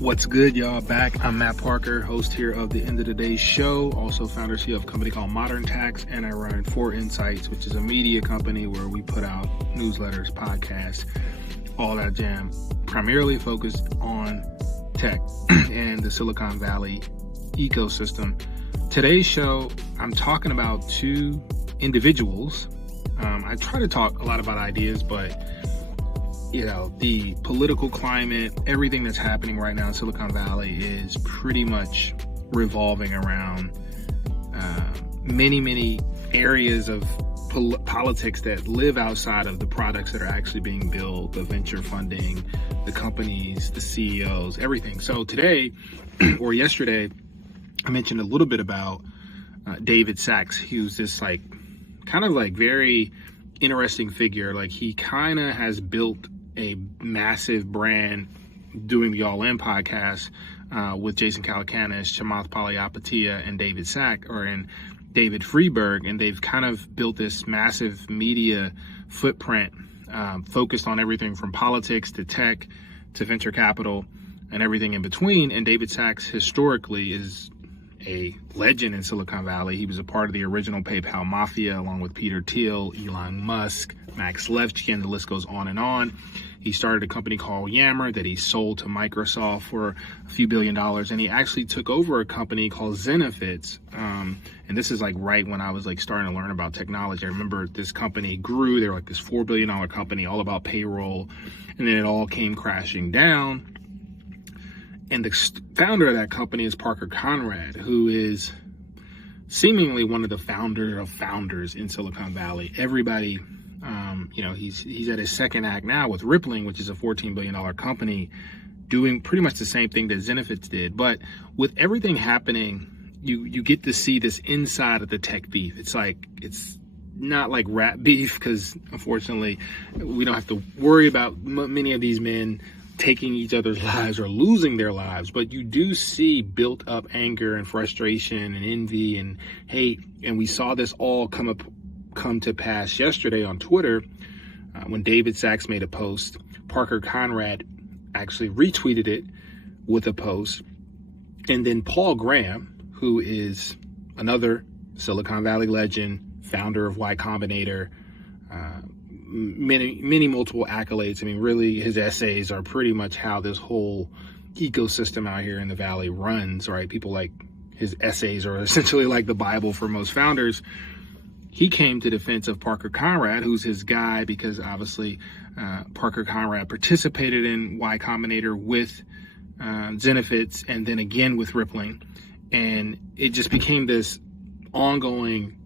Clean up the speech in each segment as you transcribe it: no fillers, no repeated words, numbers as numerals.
What's good, y'all? Back. I'm Matt Parker, host here of the End of the Day show, also founder CEO of a company called Modern Tax, and I run 4Insights, which is a media company where we put out newsletters, podcasts, all that jam, primarily focused on tech and the Silicon Valley ecosystem. Today's show, I'm talking about two individuals. I try to talk a lot about ideas, but the political climate, everything that's happening right now in Silicon Valley is pretty much revolving around many areas of politics that live outside of the products that are actually being built, the venture funding, the companies, the CEOs, everything. So today, or yesterday, I mentioned a little bit about David Sacks, who's this kind of very interesting figure. He kind of has built a massive brand doing the All In podcast with Jason Calacanis, Chamath Palihapitiya, and David Freeberg, and they've kind of built this massive media footprint focused on everything from politics to tech to venture capital and everything in between. And David Sacks historically is a legend in Silicon Valley. He was a part of the original PayPal mafia along with Peter Thiel, Elon Musk, Max Levchin, and the list goes on and on. He started a company called Yammer that he sold to Microsoft for a few $1 billion, and he actually took over a company called Zenefits. And this is right when I was starting to learn about technology. I remember this company grew. They were this $4 billion company all about payroll, and then it all came crashing down. And the founder of that company is Parker Conrad, who is seemingly one of the founders in Silicon Valley. Everybody, he's at his second act now with Rippling, which is a $14 billion company, doing pretty much the same thing that Zenefits did. But with everything happening, you get to see this inside of the tech beef. It's not like rap beef, because unfortunately we don't have to worry about many of these men taking each other's lives or losing their lives, but you do see built up anger and frustration and envy and hate. And we saw this all come to pass yesterday on Twitter when David Sacks made a post. Parker Conrad actually retweeted it with a post, and then Paul Graham, who is another Silicon Valley legend, founder of Y Combinator, many multiple accolades. I mean, really, his essays are pretty much how this whole ecosystem out here in the Valley runs, right? His essays are essentially like the Bible for most founders. He came to defense of Parker Conrad, who's his guy, because obviously Parker Conrad participated in Y Combinator with Zenefits and then again with Rippling. And it just became this ongoing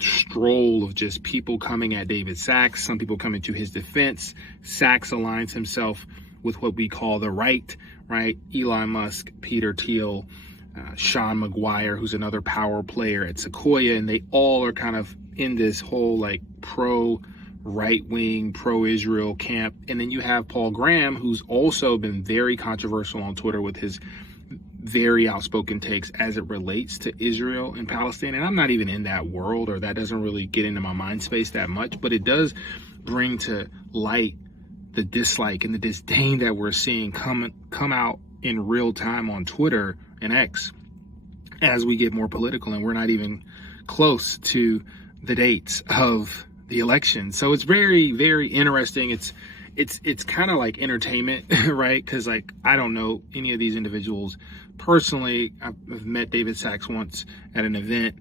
stroll of just people coming at David Sacks, some people coming to his defense. Sacks aligns himself with what we call the right? Elon Musk, Peter Thiel, Sean McGuire, who's another power player at Sequoia, and they all are kind of in this whole pro right-wing, pro-Israel camp. And then you have Paul Graham, who's also been very controversial on Twitter with his very outspoken takes as it relates to Israel and Palestine. And I'm not even in that world, or that doesn't really get into my mind space that much, but it does bring to light the dislike and the disdain that we're seeing come out in real time on Twitter and X as we get more political, and we're not even close to the dates of the election. So it's very, very interesting. It's kind of like entertainment, right? Because I don't know any of these individuals personally. I've met David Sacks once at an event.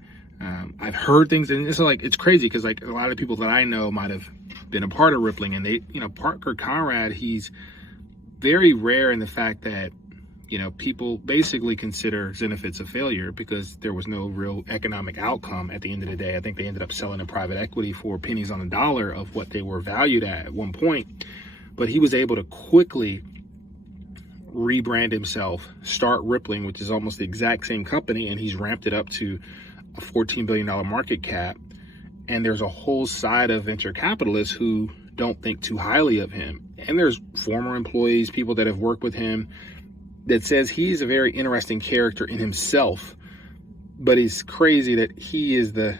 I've heard things, and it's crazy because a lot of people that I know might have been a part of Rippling, and Parker Conrad, he's very rare in the fact that people basically consider Zenefits a failure because there was no real economic outcome at the end of the day. I think they ended up selling to private equity for pennies on the dollar of what they were valued at one point. But he was able to quickly rebrand himself, start Rippling, which is almost the exact same company, and he's ramped it up to a $14 billion market cap. And there's a whole side of venture capitalists who don't think too highly of him. And there's former employees, people that have worked with him, that says he's a very interesting character in himself, but it's crazy that he is the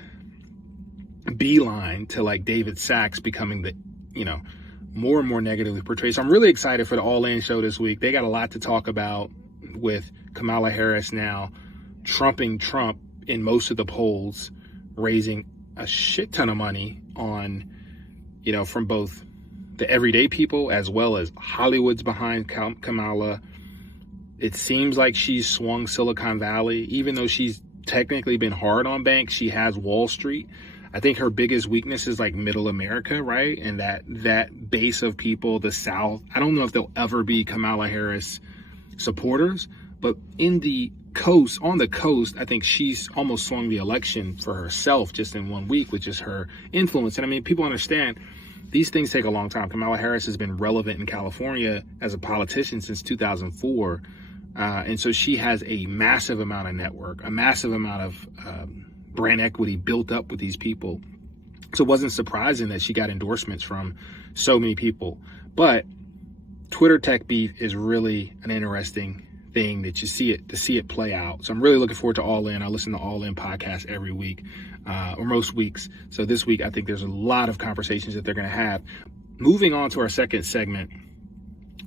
beeline to David Sacks becoming the, more and more negatively portrayed. So I'm really excited for the All In show this week. They got a lot to talk about with Kamala Harris now trumping Trump in most of the polls, raising a shit ton of money on, from both the everyday people as well as Hollywood's behind Kamala. It seems like she's swung Silicon Valley, even though she's technically been hard on banks. She has Wall Street. I think her biggest weakness is like middle America, right? And that base of people, the South. I don't know if they'll ever be Kamala Harris supporters, but on the coast, I think she's almost swung the election for herself just in 1 week with just her influence. And I mean, people understand these things take a long time. Kamala Harris has been relevant in California as a politician since 2004. And so she has a massive amount of network, a massive amount of brand equity built up with these people. So it wasn't surprising that she got endorsements from so many people. But Twitter tech beef is really an interesting thing that you see it play out. So I'm really looking forward to All In. I listen to All In podcast every week, or most weeks. So this week, I think there's a lot of conversations that they're going to have. Moving on to our second segment,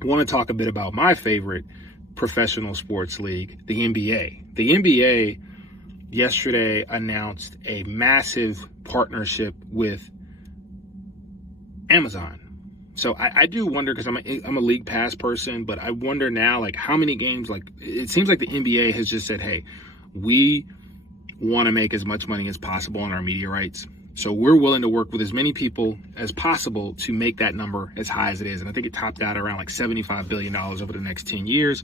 I want to talk a bit about my favorite professional sports league, the NBA. The NBA yesterday announced a massive partnership with Amazon. So I do wonder, because I'm a league pass person, but I wonder now, like, how many games, like, it seems like the NBA has just said, hey, we want to make as much money as possible on our media rights. So we're willing to work with as many people as possible to make that number as high as it is. And I think it topped out around like $75 billion over the next 10 years.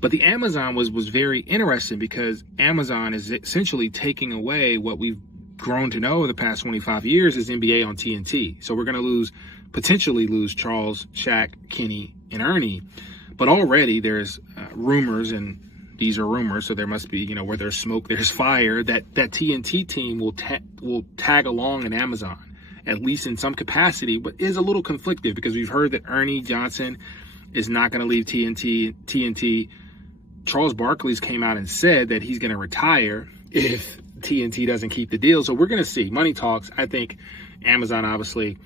But the Amazon was very interesting, because Amazon is essentially taking away what we've grown to know over the past 25 years as NBA on TNT. So we're going to potentially lose Charles, Shaq, Kenny, and Ernie. But already there's rumors, and these are rumors, so there must be, where there's smoke, there's fire, that TNT team will tag along in Amazon, at least in some capacity, but is a little conflicted, because we've heard that Ernie Johnson is not going to leave TNT. Charles Barkley's came out and said that he's going to retire if TNT doesn't keep the deal. So we're going to see. Money talks. I think Amazon obviously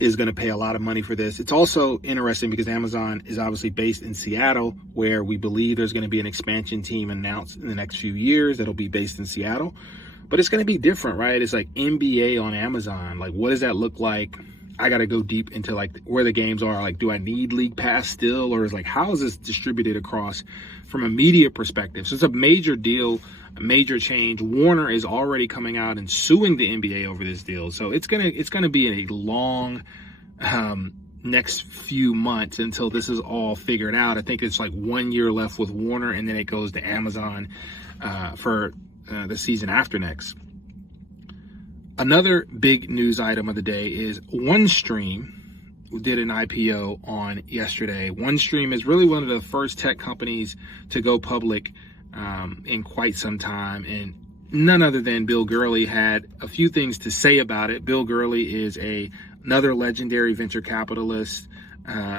is going to pay a lot of money for this. It's also interesting because Amazon is obviously based in Seattle, where we believe there's going to be an expansion team announced in the next few years that'll be based in Seattle. But it's going to be different, right? It's like NBA on Amazon. Like, what does that look like? I got to go deep into like where the games are. Like, do I need League Pass still? Or is like, how is this distributed across from a media perspective? So it's a major deal, a major change. Warner is already coming out and suing the NBA over this deal. So it's gonna be a long next few months until this is all figured out. I think it's like 1 year left with Warner, and then it goes to Amazon for the season after next. Another big news item of the day is OneStream did an IPO on yesterday. OneStream is really one of the first tech companies to go public in quite some time, and none other than Bill Gurley had a few things to say about it. Bill Gurley is another legendary venture capitalist,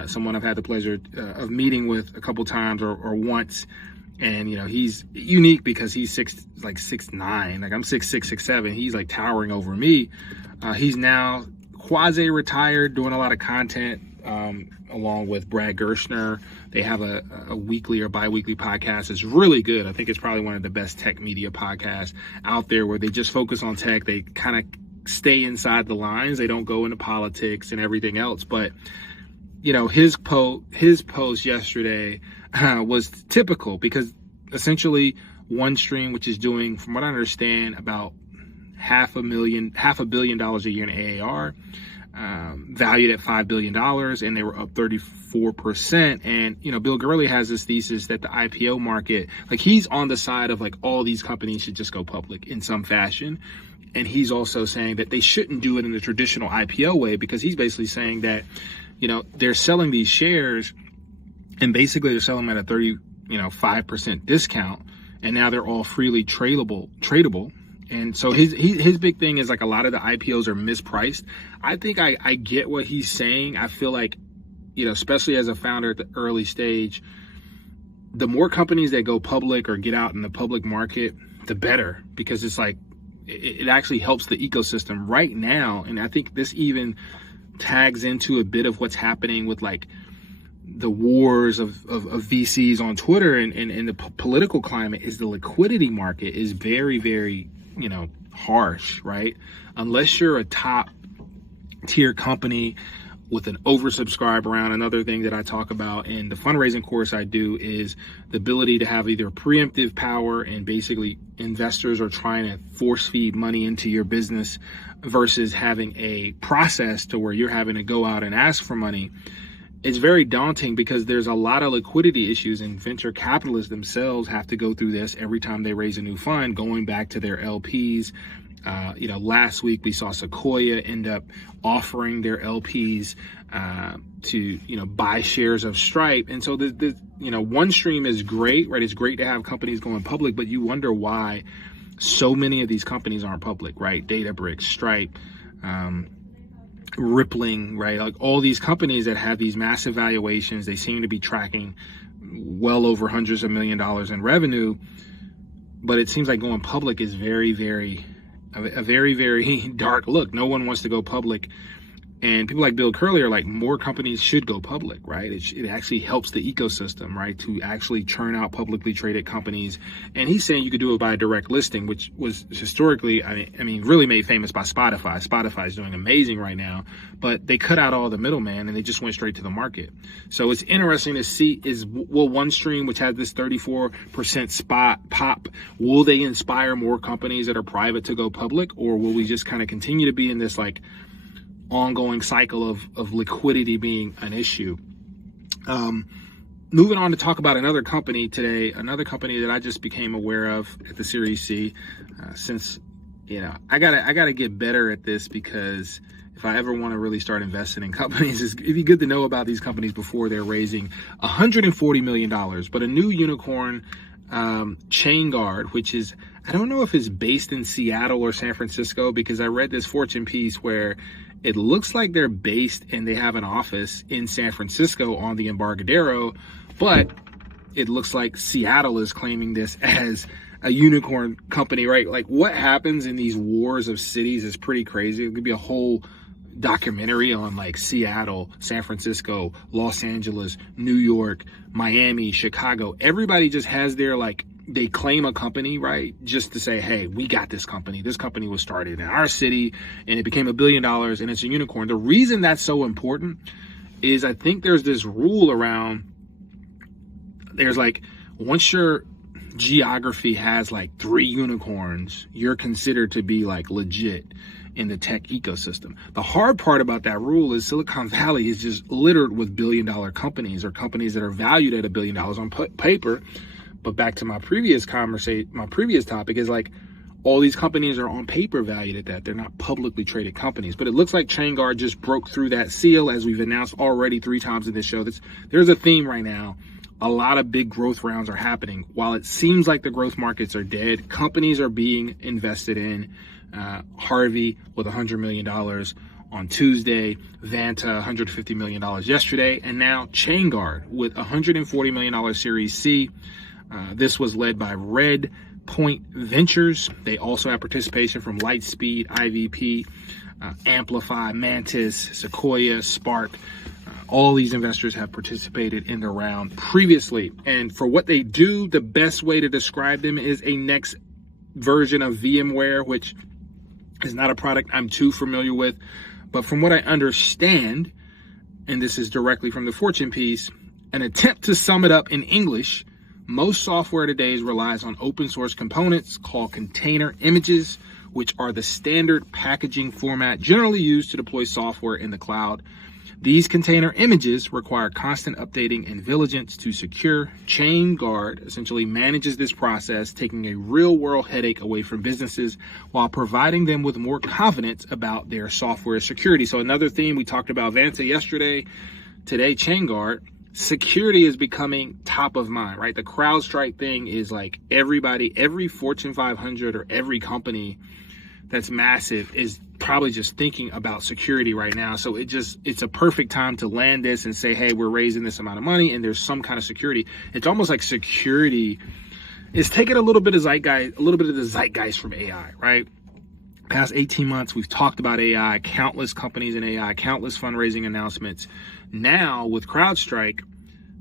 someone I've had the pleasure of meeting with a couple times or once. And, he's unique because he's 6'9". Like, I'm 6'6", 6'7". He's like towering over me. He's now quasi-retired, doing a lot of content along with Brad Gershner. They have a weekly or bi-weekly podcast. It's really good. I think it's probably one of the best tech media podcasts out there, where they just focus on tech. They kind of stay inside the lines. They don't go into politics and everything else. But, his post yesterday was typical, because essentially OneStream, which is doing, from what I understand, about $500 million a year in AAR, valued at $5 billion, and they were up 34%. And, Bill Gurley has this thesis that the IPO market, like, he's on the side of like all these companies should just go public in some fashion. And he's also saying that they shouldn't do it in the traditional IPO way, because he's basically saying that, they're selling these shares, and basically they're selling them at a 5% discount, and now they're all freely tradable. And so his big thing is like a lot of the IPOs are mispriced. I think I get what he's saying. I feel like, especially as a founder at the early stage, the more companies that go public or get out in the public market, the better, because it's like it actually helps the ecosystem right now. And I think this even tags into a bit of what's happening with like the wars of VCs on Twitter and the political climate is the liquidity market is very, very, harsh, right? Unless you're a top tier company with an oversubscribed round. Another thing that I talk about in the fundraising course I do is the ability to have either preemptive power, and basically investors are trying to force feed money into your business, versus having a process to where you're having to go out and ask for money. It's very daunting because there's a lot of liquidity issues, and venture capitalists themselves have to go through this every time they raise a new fund, going back to their LPs. Last week we saw Sequoia end up offering their LPs to buy shares of Stripe. And so the OneStream is great, right? It's great to have companies going public, but you wonder why so many of these companies aren't public, right? Databricks, Stripe, Rippling, right? Like all these companies that have these massive valuations, they seem to be tracking well over hundreds of $millions in revenue, but it seems like going public is a very, very dark look. No one wants to go public. And people like Bill Gurley are like, more companies should go public, right? It actually helps the ecosystem, right? To actually churn out publicly traded companies. And he's saying you could do it by a direct listing, which was historically, really made famous by Spotify. Spotify is doing amazing right now, but they cut out all the middleman and they just went straight to the market. So it's interesting to see will OneStream, which has this 34% spot pop, will they inspire more companies that are private to go public, or will we just kind of continue to be in this like ongoing cycle of liquidity being an issue? Moving on to talk about another company today, another company that I just became aware of at the Series C, since I gotta get better at this, because if I ever want to really start investing in companies, it'd be good to know about these companies before they're raising $140 million. But a new unicorn, ChainGuard, which is, I don't know if it's based in Seattle or San Francisco, because I read this Fortune piece where it looks like they're based and they have an office in San Francisco on the Embarcadero, but it looks like Seattle is claiming this as a unicorn company, right? Like what happens in these wars of cities is pretty crazy. It could be a whole documentary on like Seattle, San Francisco, Los Angeles, New York, Miami, Chicago. Everybody just has their they claim a company, right? Just to say, hey, we got this company. This company was started in our city and it became $1 billion and it's a unicorn. The reason that's so important is I think there's this rule around, there's once your geography has 3 unicorns, you're considered to be legit in the tech ecosystem. The hard part about that rule is Silicon Valley is just littered with billion-dollar companies, or companies that are valued at $1 billion on paper. But back to my previous topic is all these companies are on paper valued at that. They're not publicly traded companies. But it looks like ChainGuard just broke through that seal, as we've announced already 3 times in this show. There's a theme right now. A lot of big growth rounds are happening. While it seems like the growth markets are dead, companies are being invested in. Harvey with $100 million on Tuesday, Vanta $150 million yesterday, and now ChainGuard with $140 million Series C. This was led by Red Point Ventures. They also have participation from Lightspeed, IVP, Amplify, Mantis, Sequoia, Spark. All these investors have participated in the round previously. And for what they do, the best way to describe them is a next version of VMware, which is not a product I'm too familiar with. But from what I understand, and this is directly from the Fortune piece, an attempt to sum it up in English, most software today relies on open source components called container images, which are the standard packaging format generally used to deploy software in the cloud. These container images require constant updating and vigilance to secure. ChainGuard essentially manages this process, taking a real-world headache away from businesses while providing them with more confidence about their software security. So another theme, we talked about Vanta yesterday. Today, ChainGuard. Security is becoming top of mind, right? The CrowdStrike thing is every Fortune 500 or every company that's massive is probably just thinking about security right now. So it's a perfect time to land this and say, hey, we're raising this amount of money and there's some kind of security. It's almost like security is taking a little bit of the zeitgeist from AI, right? Past 18 months, we've talked about AI, countless companies in AI, countless fundraising announcements. Now with CrowdStrike,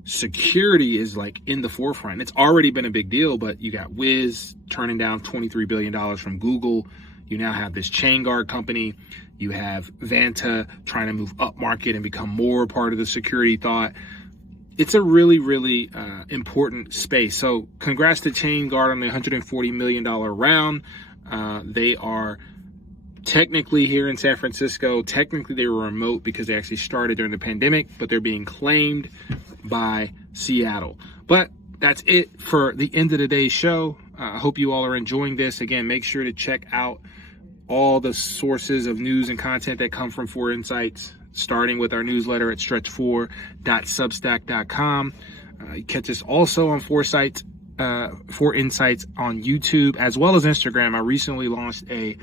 security is like in the forefront. It's already been a big deal, but you got Wiz turning down $23 billion from Google. You now have this ChainGuard company. You have Vanta trying to move up market and become more part of the security thought. It's a really, really important space. So congrats to ChainGuard on the $140 million round. They are technically here in San Francisco. Technically they were remote because they actually started during the pandemic, but they're being claimed by Seattle. But that's it for the end of the day show. I hope you all are enjoying this. Again, make sure to check out all the sources of news and content that come from 4 Insights, starting with our newsletter at stretch4.substack.com. You catch us also on 4 Insights on YouTube as well as Instagram. I recently launched a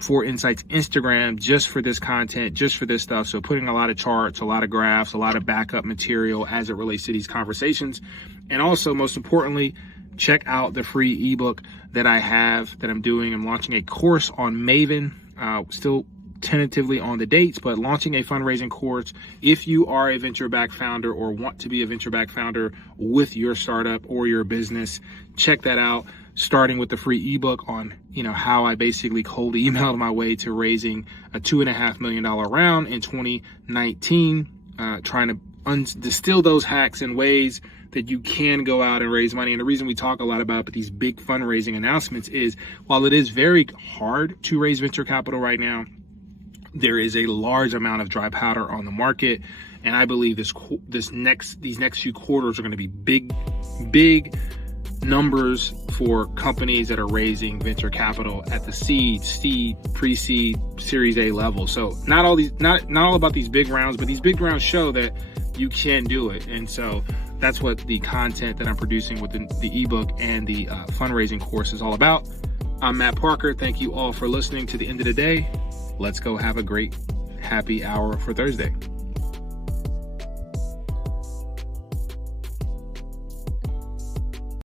4 Insights Instagram just for this content, just for this stuff. So putting a lot of charts, a lot of graphs, a lot of backup material as it relates to these conversations. And also, most importantly, check out the free ebook that I have that I'm doing. I'm launching a course on Maven, still tentatively on the dates, but launching a fundraising course. If you are a venture-backed founder or want to be a venture-backed founder with your startup or your business, check that out. Starting with the free ebook on, how I basically cold emailed my way to raising a $2.5 million round in 2019, trying to distill those hacks and ways that you can go out and raise money. And the reason we talk a lot about these big fundraising announcements is, while it is very hard to raise venture capital right now, there is a large amount of dry powder on the market. And I believe these next few quarters are going to be big numbers for companies that are raising venture capital at the seed, pre-seed, Series A level. So not all about these big rounds, but these big rounds show that you can do it. And so that's what the content that I'm producing with the ebook and the fundraising course is all about. I'm Matt Parker. Thank you all for listening to the end of the day. Let's go have a great happy hour for Thursday.